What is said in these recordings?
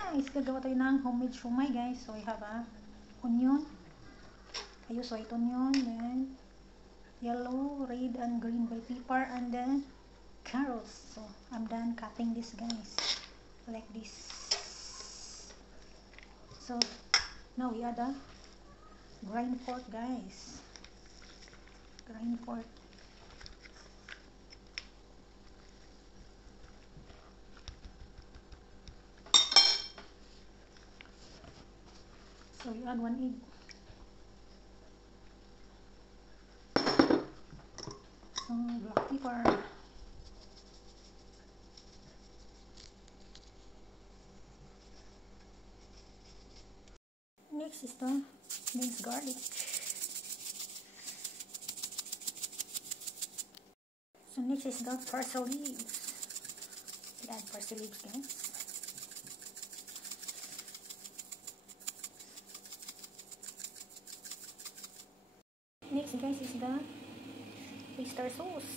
Guys, gagawa tayo ng homemade shumai guys. So I have a onion. I use white onion, then yellow, red, and green bell pepper, and then carrots. So I'm done cutting this guys, like this. So now we add the grind pork guys. Grind pork. So we add 1 egg. Some black pepper. Next is the minced garlic. So next is the parsley leaves. We add parsley leaves guys. Next guys is the oyster sauce.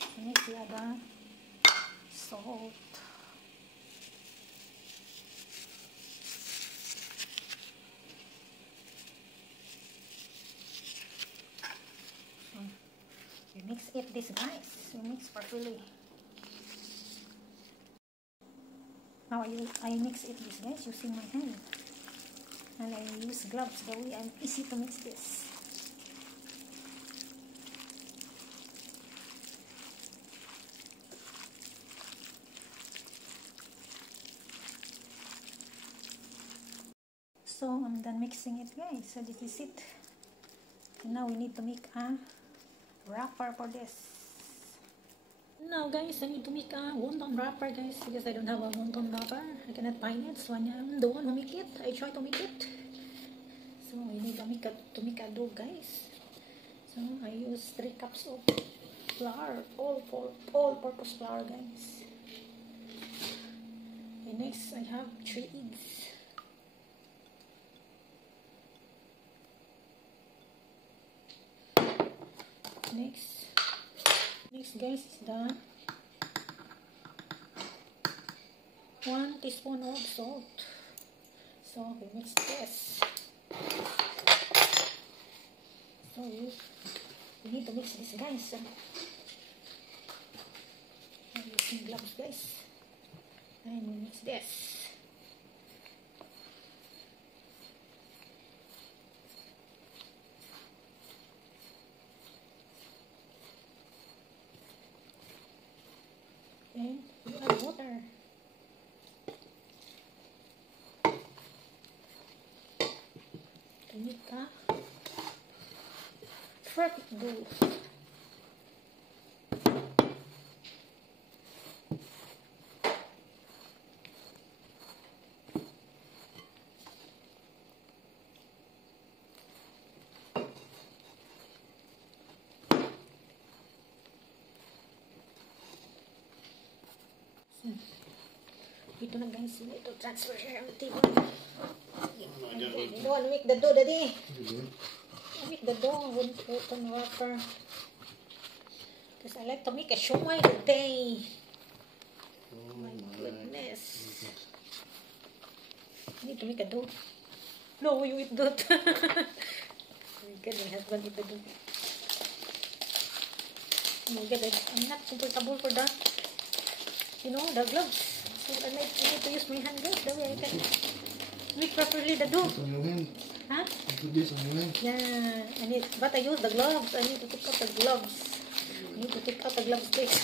So next we add the salt. So we mix this guys. We mix properly. Now I mix this guys using my hand. And I use gloves, that way I'm easy to mix this. So I'm done mixing it guys, so this is it. And now we need to make a wrapper for this. Now guys, I need to make a wonton wrapper guys, because I don't have a wonton wrapper. I cannot find it, so I'm the one who make it. I try to make it. So we need to make a dough guys. So I use 3 cups of flour, all-purpose flour guys. And next I have 3 eggs. Next guys is the 1 teaspoon of salt. So we mix this. So we need to mix this guys. So I'm using gloves guys. And we mix this. And we add water. To make a perfect dough. Ito na guys, ito transfer here on the table. You don't want to make the dough, daddy. Make the dough, won't put on wrapper. Because I like to make a shumai today. Oh my goodness. I need to make a dough. No, you eat that. Oh my god, my husband eat the dough. Oh my god, I'm not comfortable for that. You know, the gloves. So I need to use my hand gloves. That way I can make properly the dough. On your hand. Huh? You put this on your hand. Yeah, but I use the gloves. I need to take out the gloves. I need to take out the gloves, please.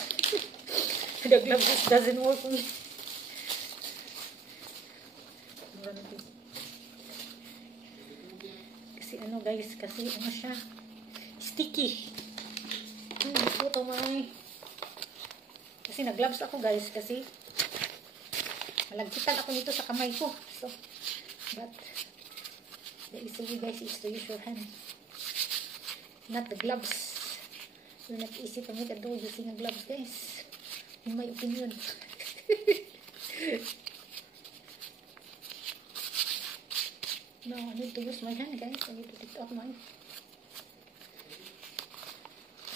The gloves just doesn't work for me. Kasi ano guys, kasi ano siya, sticky. Ito may. Kasi nag-gloves ako guys, kasi malagkitan ako nito sa kamay ko. So, but the easy way guys is to use your hand, not the gloves. You're not easy to make a dough using a gloves guys, in my opinion. No, I need to use my hand guys. I need to take out mine.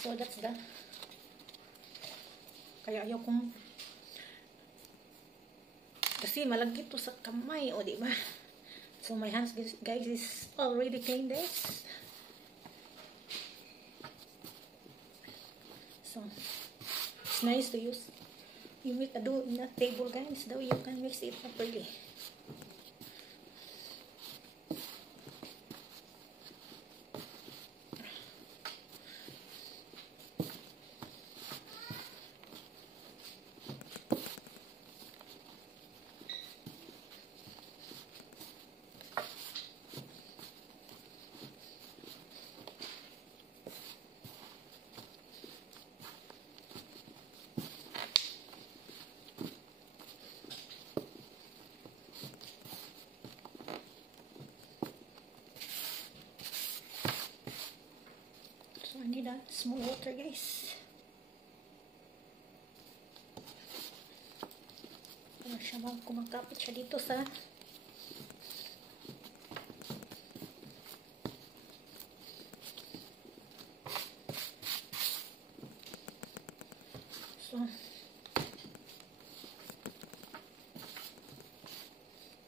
So that's the, kaya ayaw kong Kasi malagkit to sa kamay, o di ba? So my hands guys is already clean this. So it's nice to use. You make a dough in a table guys, that way you can mix it properly. So I need a small water guys. Para siya kumakapit siya dito sa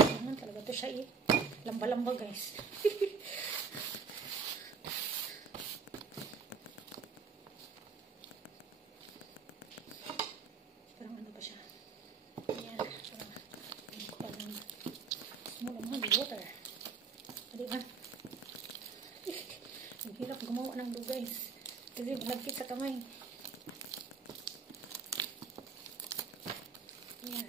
naman talaga to siya lamba-lamba guys. Parang ano pa siya. Ayan. Parang small amount of water. Diba? Ang hirap gumawa ng dough guys. Kasi malagkit sa kamay. Ayan.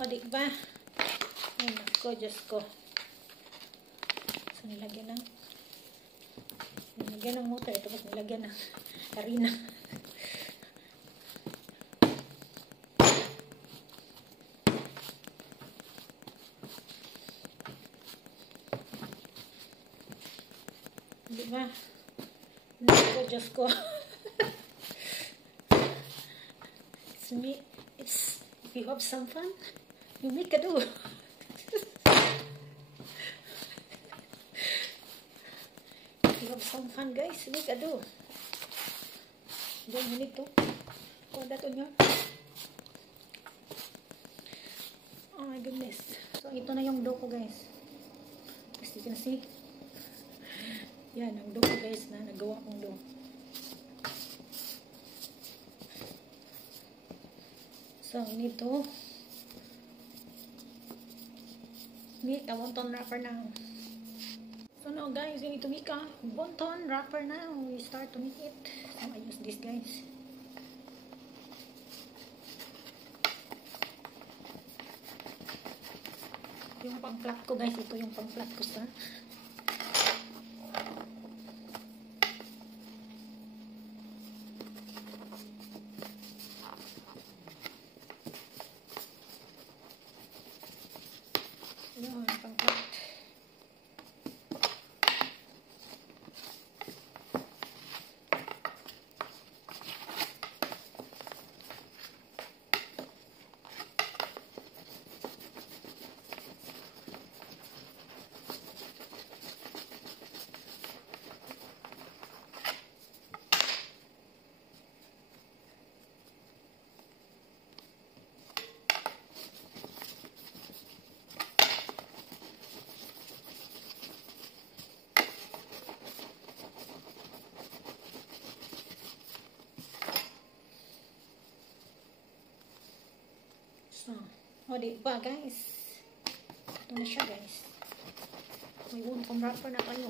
O diba? Ayan ako, Diyos ko. So nilagyan ng water. Tapos nilagyan ng harina. Diba? Nako, Diyos ko. It's me. It's, if you have some fun, you make a dough. If you have some fun, guys, make a dough. Then you need to pour that on your... Oh my goodness. So, ito na yung dough ko, guys. As you can see, yan, ang dough ko, guys, na nagawa kong dough. So, we need to make a wonton wrapper now. So now guys, we need to make a wonton wrapper now. We start to make it. So I use this guys. Yung pang-flat ko guys, ito yung pang-flat ko sa yun, pang-flat. So, o diba guys? Ito na siya guys. May wonton wrapper na tayo.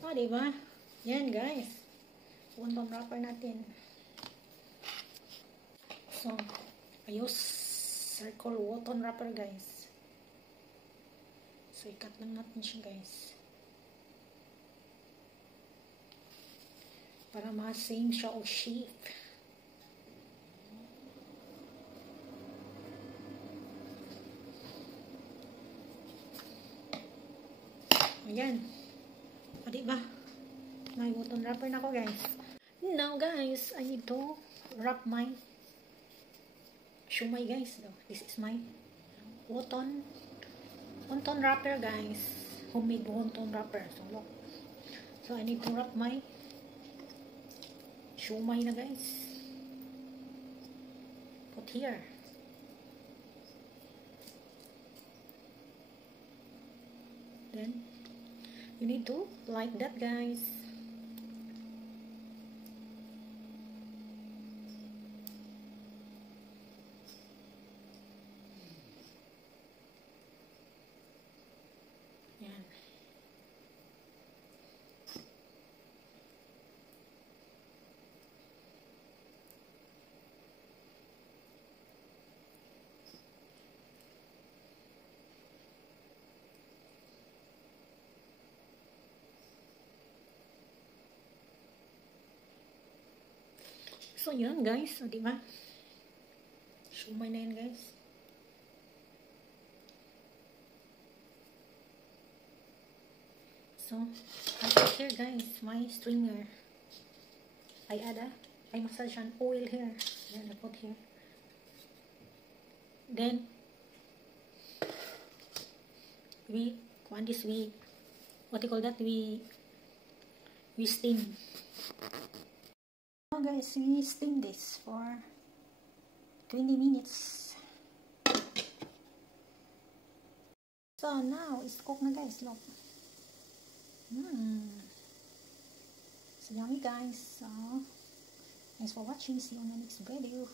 O diba? Yan guys. Wonton wrapper natin. So, I use circle wonton wrapper guys. So, ikat lang natin siya guys. Para ma-same siya o shape. Ayan. O, diba? May cotton wrapper na ako, guys. Now, guys, I need to wrap my shumai, guys. This is my wonton wrapper, guys. Homemade wonton wrapper. So, look. So, I need to wrap my shumai na, guys. Put here. Then, you need to like that, guys. Yan. So, yun, guys. O, diba? Shumai na yan, guys. So, I put here, guys, my stringer. I massage an oil here. Then, I put here. Then, what do you call that? We steam. Now, guys, we steam this for 20 minutes. So, now, it's cooked na, guys. Look. So, yummy, guys. So, thanks for watching. See you on the next video.